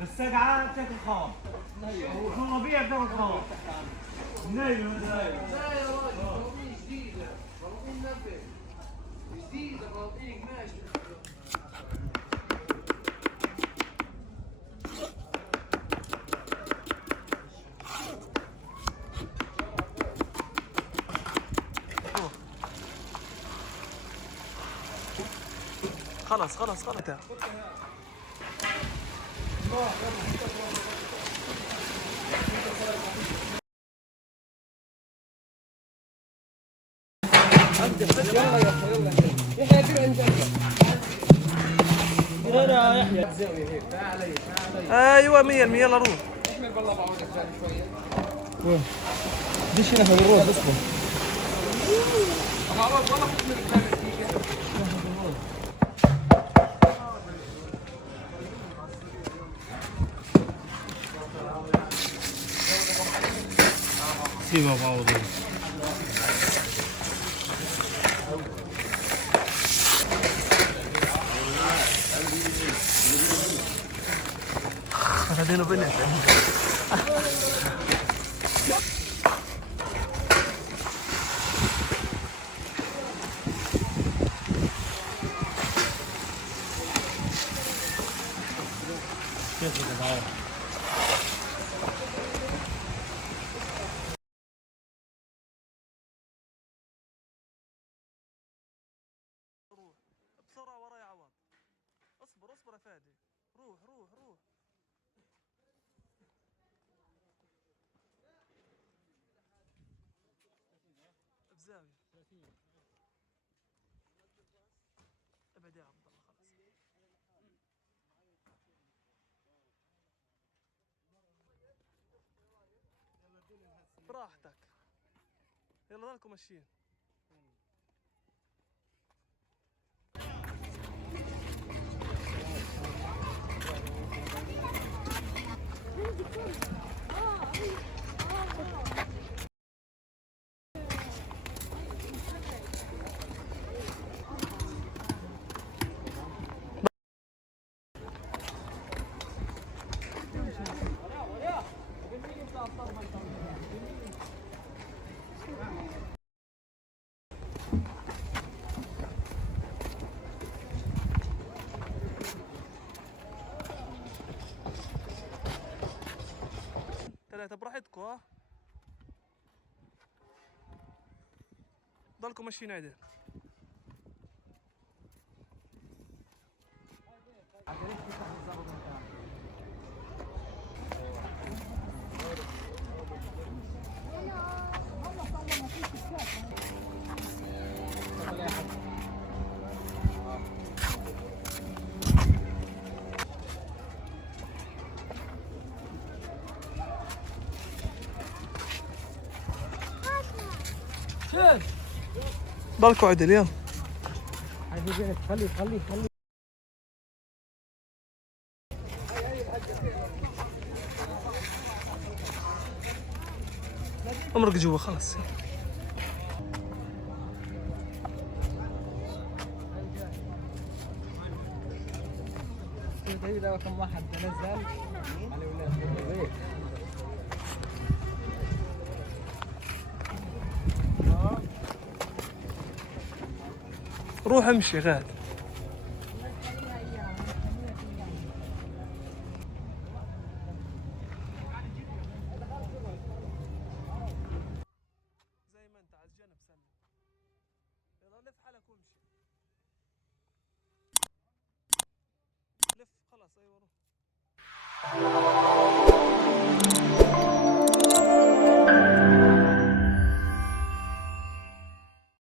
بالسقعة تاكل خام والخرابيع تاكل خام نايم لا يا راجل خرابيع جديدة خرابيع نبي جديدة خرابيع ماشي خلاص خلاص خلاص يلا يا اخي يلا يحيى كده انت هنا يحيى الزاويه هيك تعال ايوه 100% يلا روح احمل بالله بعودك ثاني شويه وين دش هنا في الروح اصبر خلاص والله احمل ثاني سيبها بعوض هذين وبنات بسرعة وراي عوض اصبر اصبر يا فادي روح روح روح بزاوية ابعد يا عبد الله خلاص براحتك يلا ضلكم ماشيين ثلاثة براحتكم ها ضلكم ماشيين عدل ضلكوا عدل يلا خلي خلي خلي امرك جوا خلاص ده كم واحد نزل على ولاد روح امشي غاد زي ما انت على الجنب سلم يلا لف حالك وامشي لف خلاص ايوه روح